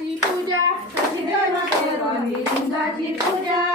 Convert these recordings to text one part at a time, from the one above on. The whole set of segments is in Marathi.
दुधाची पूजा दुधाची पूजा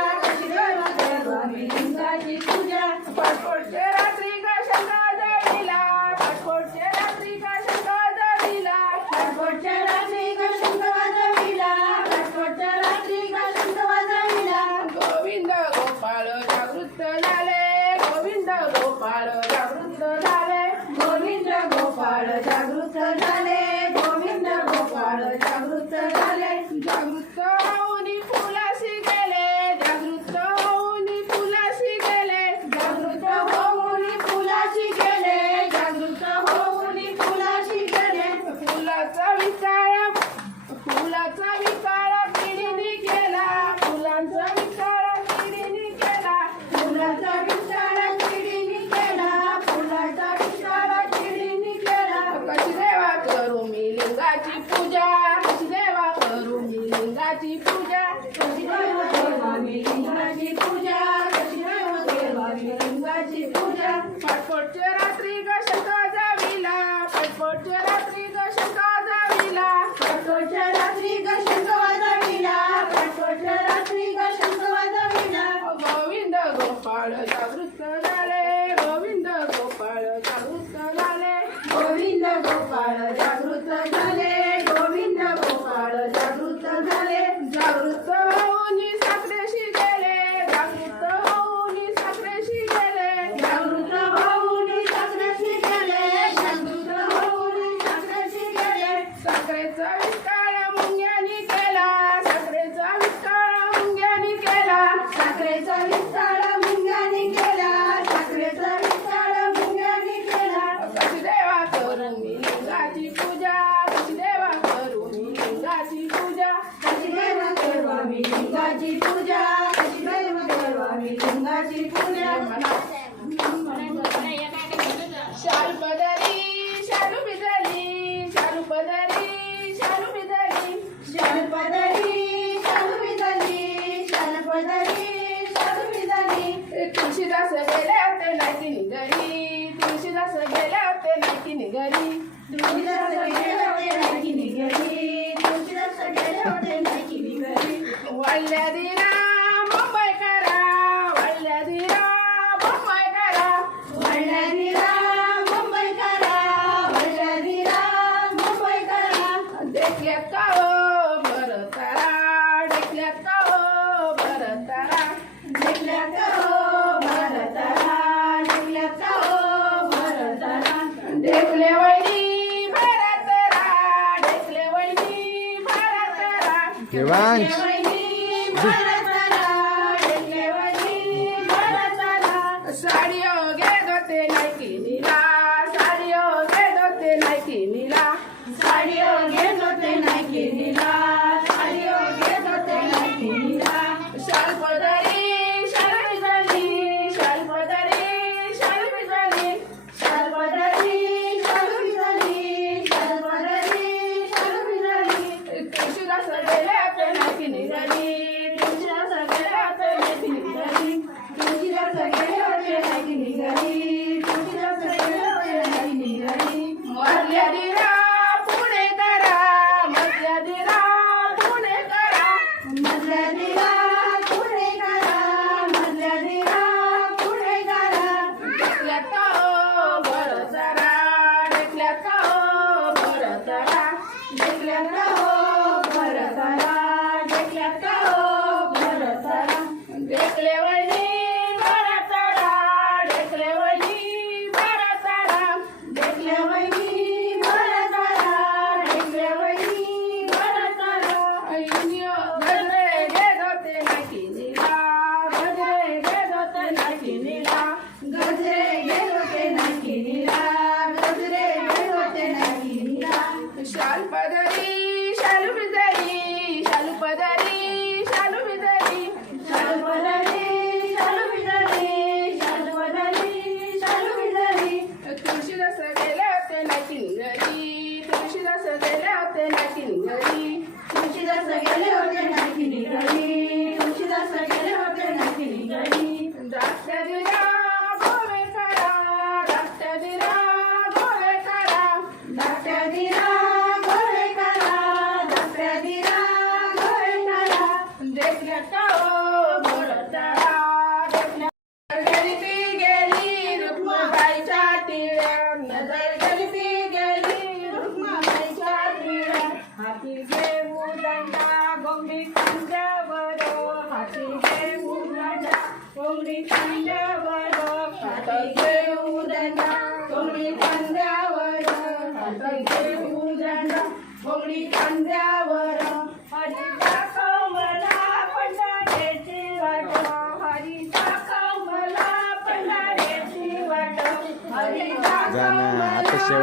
करायचं? तुळशीदास गेल्या ते नाही घरी. तुळशीदास गेल्या ते नाही घरी. Revanche.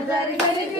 Nazar gelip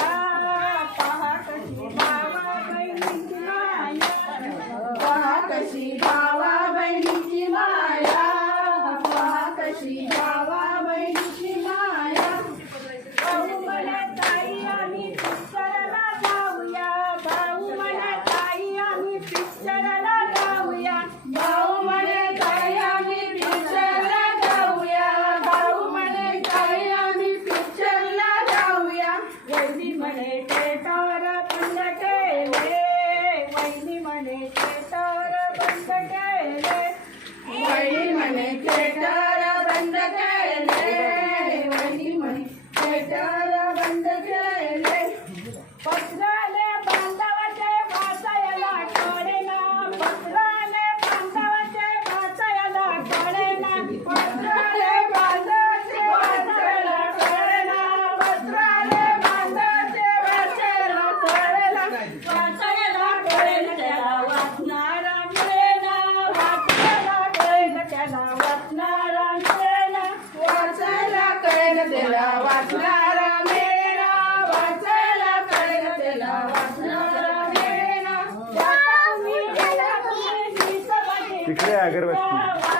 Instagram. ధన్యవాదాలు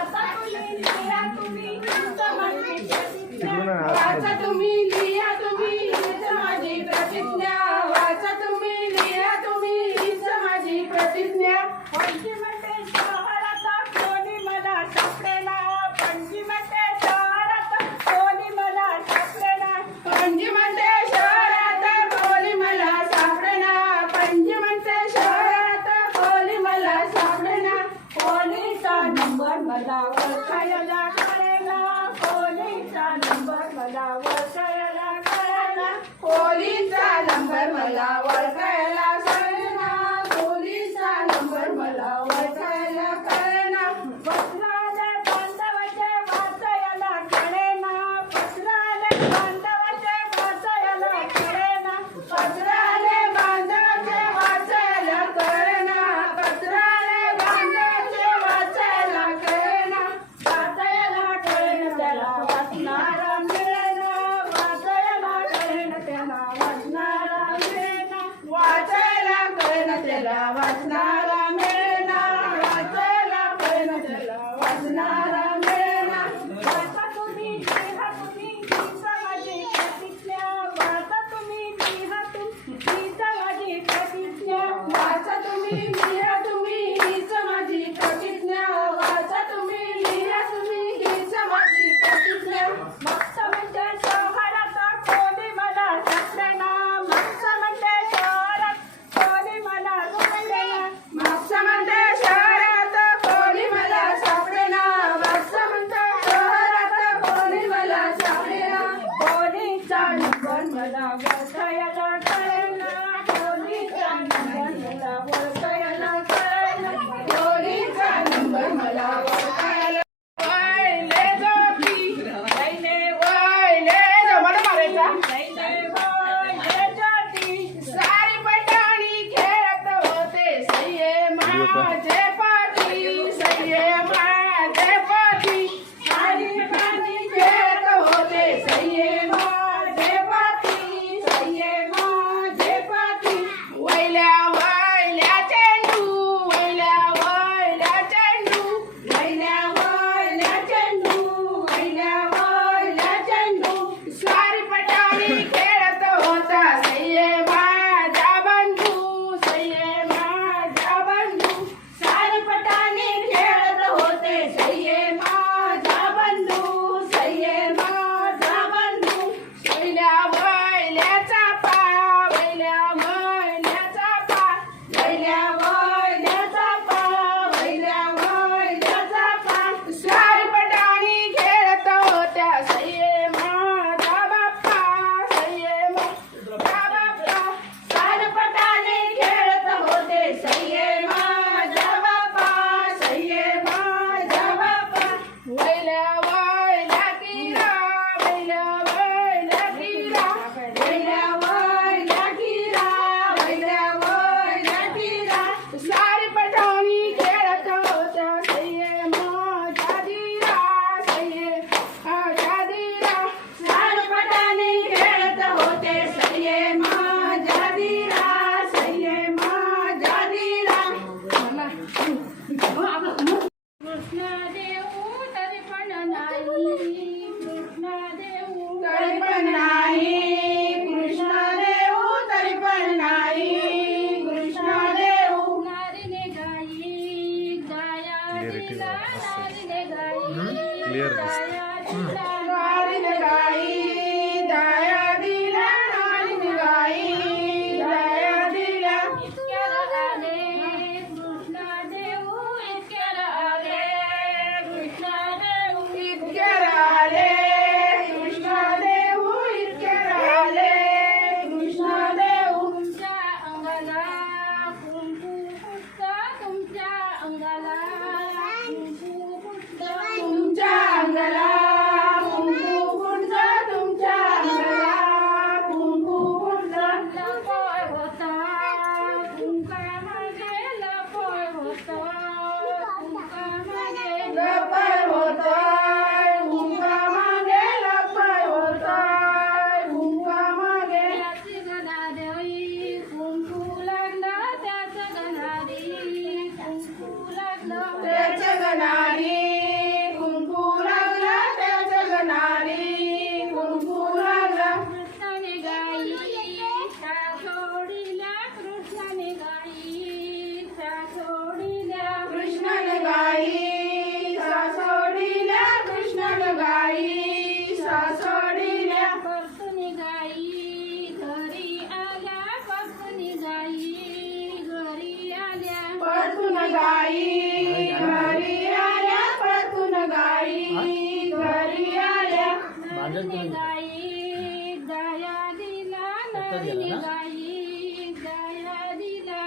गाई दया दिला नारीने गाई दया दिला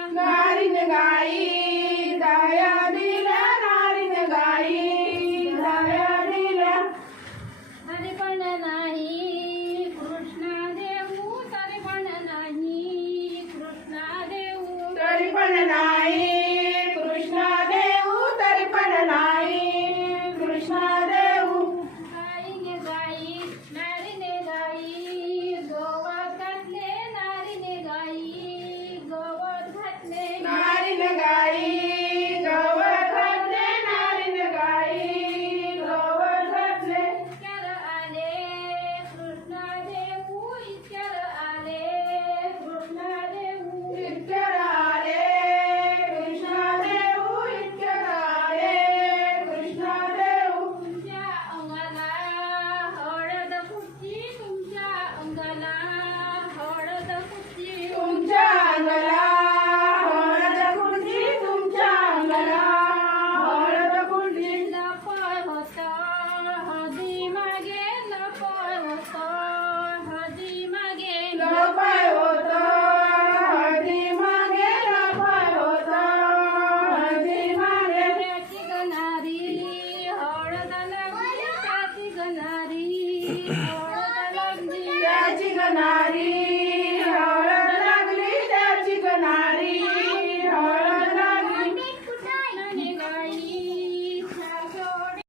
गाई दया